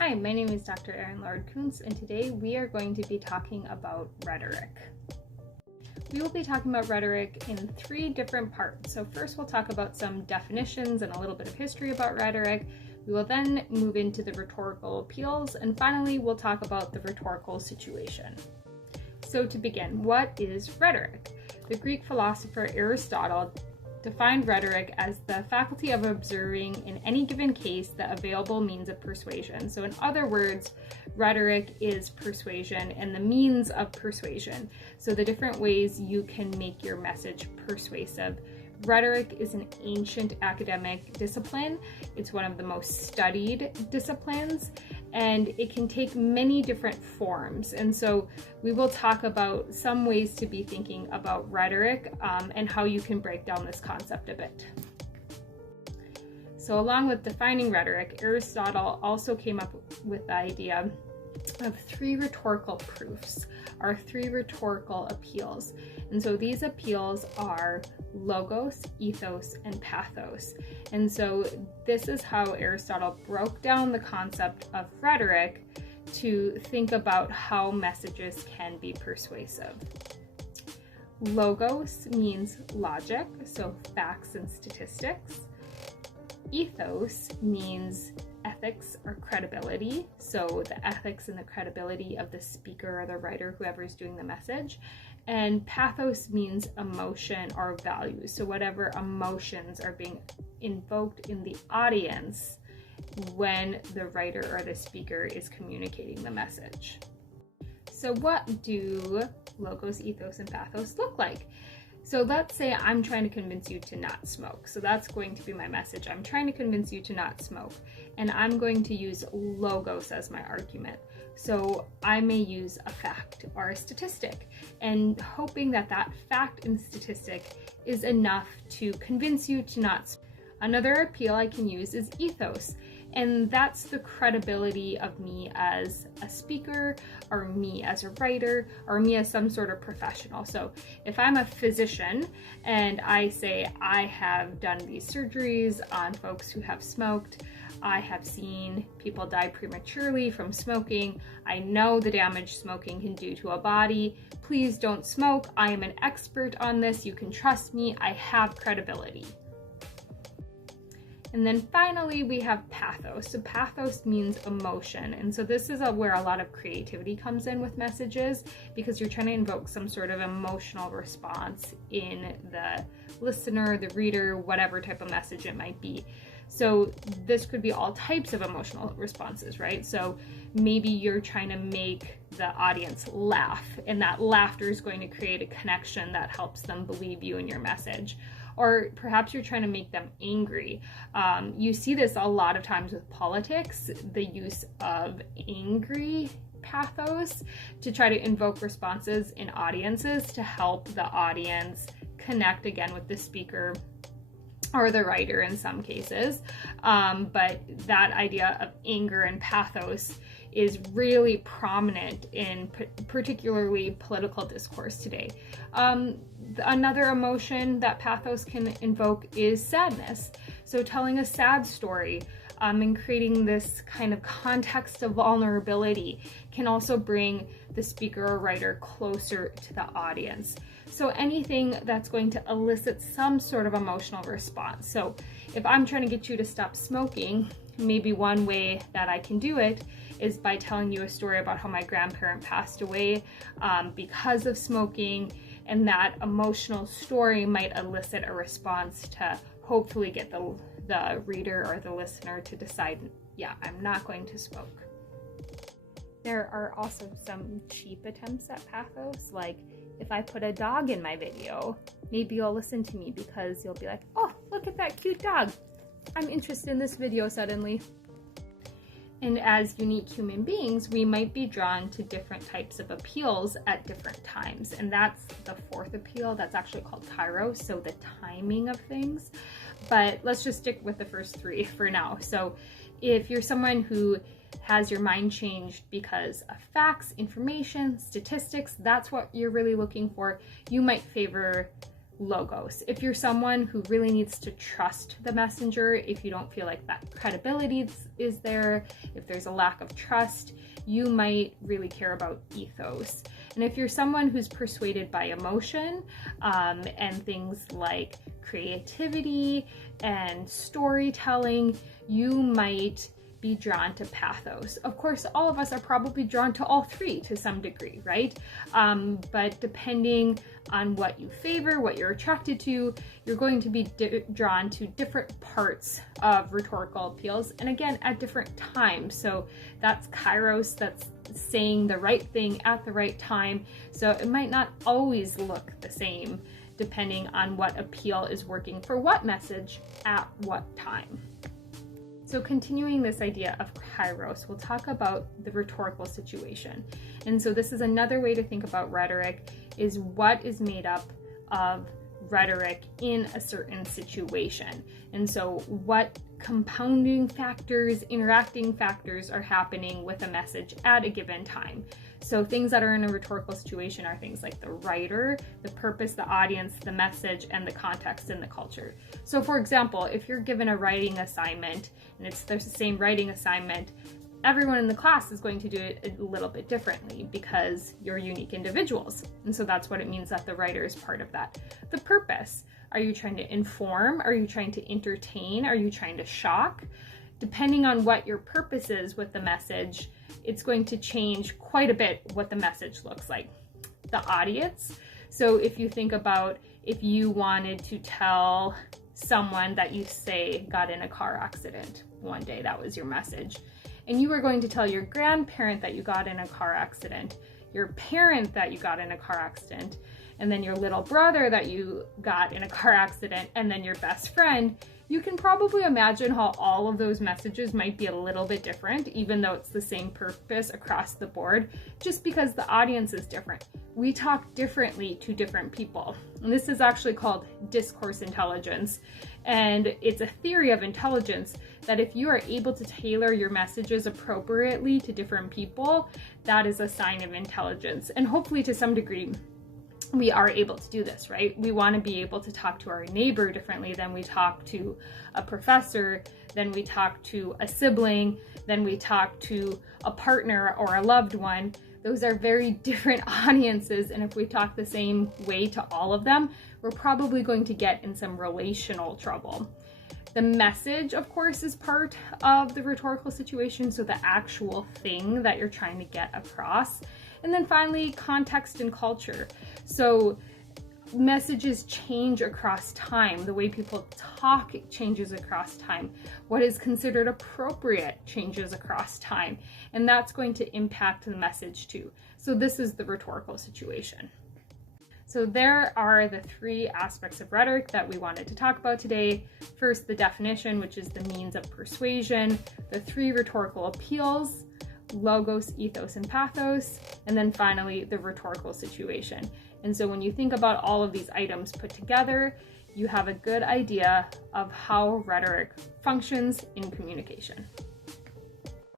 Hi, my name is Dr. Erin Lord-Kuntz, and today we are going to be talking about rhetoric. We will be talking about rhetoric in three different parts. So first we'll talk about some definitions and a little bit of history about rhetoric. We will then move into the rhetorical appeals, and finally we'll talk about the rhetorical situation. So to begin, what is rhetoric? The Greek philosopher Aristotle defined rhetoric as the faculty of observing in any given case the available means of persuasion. So in other words, rhetoric is persuasion and the means of persuasion. So the different ways you can make your message persuasive. Rhetoric is an ancient academic discipline. It's one of the most studied disciplines, and it can take many different forms. And so we will talk about some ways to be thinking about rhetoric and how you can break down this concept a bit. So along with defining rhetoric, Aristotle also came up with the idea of three rhetorical proofs, or three rhetorical appeals. And so these appeals are logos, ethos, and pathos. And so this is how Aristotle broke down the concept of rhetoric to think about how messages can be persuasive. Logos means logic, so facts and statistics. Ethos means ethics or credibility, so the ethics and the credibility of the speaker or the writer, whoever is doing the message. And pathos means emotion or values, so whatever emotions are being invoked in the audience when the writer or the speaker is communicating the message. So what do logos, ethos, and pathos look like? So let's say I'm trying to convince you to not smoke. So that's going to be my message. I'm trying to convince you to not smoke, and I'm going to use logos as my argument. So I may use a fact or a statistic, and hoping that that fact and statistic is enough to convince you to not smoke. Another appeal I can use is ethos, and that's the credibility of me as a speaker, or me as a writer, or me as some sort of professional. So if I'm a physician and I say I have done these surgeries on folks who have smoked, I have seen people die prematurely from smoking, I know the damage smoking can do to a body, please don't smoke, I am an expert on this, you can trust me, I have credibility. And then finally we have pathos. So pathos means emotion. And so this is where a lot of creativity comes in with messages, because you're trying to invoke some sort of emotional response in the listener, the reader, whatever type of message it might be. So this could be all types of emotional responses, right? So maybe you're trying to make the audience laugh, and that laughter is going to create a connection that helps them believe you and your message. Or perhaps you're trying to make them angry. You see this a lot of times with politics, the use of angry pathos to try to invoke responses in audiences to help the audience connect again with the speaker or the writer in some cases. But that idea of anger and pathos is really prominent in particularly political discourse today. Another emotion that pathos can invoke is sadness. So telling a sad story and creating this kind of context of vulnerability can also bring the speaker or writer closer to the audience. So anything that's going to elicit some sort of emotional response. So if I'm trying to get you to stop smoking, maybe one way that I can do it is by telling you a story about how my grandparent passed away because of smoking, and that emotional story might elicit a response to hopefully get the reader or the listener to decide, yeah, I'm not going to smoke. There are also some cheap attempts at pathos, like if I put a dog in my video, maybe you'll listen to me because you'll be like, oh, look at that cute dog. I'm interested in this video suddenly. And as unique human beings, we might be drawn to different types of appeals at different times. And that's the fourth appeal. That's actually called kairos, so the timing of things. But let's just stick with the first three for now. So if you're someone who has your mind changed because of facts, information, statistics, that's what you're really looking for, you might favor logos. If you're someone who really needs to trust the messenger, if you don't feel like that credibility is there, if there's a lack of trust, you might really care about ethos. And if you're someone who's persuaded by emotion and things like creativity and storytelling, you might be drawn to pathos. Of course, all of us are probably drawn to all three to some degree, right? But depending on what you favor, what you're attracted to, you're going to be drawn to different parts of rhetorical appeals, and again, at different times. So that's kairos, that's saying the right thing at the right time. So it might not always look the same depending on what appeal is working for what message at what time. So continuing this idea of kairos, we'll talk about the rhetorical situation. And so this is another way to think about rhetoric, is what is made up of rhetoric in a certain situation. And so what compounding factors, interacting factors are happening with a message at a given time. So things that are in a rhetorical situation are things like the writer, the purpose, the audience, the message, and the context and the culture. So for example, if you're given a writing assignment and it's the same writing assignment, everyone in the class is going to do it a little bit differently because you're unique individuals. And so that's what it means that the writer is part of that. The purpose, are you trying to inform? Are you trying to entertain? Are you trying to shock? Depending on what your purpose is with the message, it's going to change quite a bit what the message looks like. The audience, so if you think about if you wanted to tell someone that you say got in a car accident one day, that was your message, and you were going to tell your grandparent that you got in a car accident, your parent that you got in a car accident, and then your little brother that you got in a car accident, and then your best friend, you can probably imagine how all of those messages might be a little bit different, even though it's the same purpose across the board, just because the audience is different. We talk differently to different people. And this is actually called Discourse Intelligence. And it's a theory of intelligence that if you are able to tailor your messages appropriately to different people, that is a sign of intelligence. And hopefully to some degree, we are able to do this, right? We want to be able to talk to our neighbor differently than we talk to a professor, than we talk to a sibling, than we talk to a partner or a loved one. Those are very different audiences, and if we talk the same way to all of them, we're probably going to get in some relational trouble. The message, of course, is part of the rhetorical situation, so the actual thing that you're trying to get across. And then finally, context and culture. So messages change across time. The way people talk changes across time. What is considered appropriate changes across time. And that's going to impact the message too. So this is the rhetorical situation. So there are the three aspects of rhetoric that we wanted to talk about today. First, the definition, which is the means of persuasion, the three rhetorical appeals, logos, ethos, and pathos, and then finally the rhetorical situation. And so when you think about all of these items put together, you have a good idea of how rhetoric functions in communication.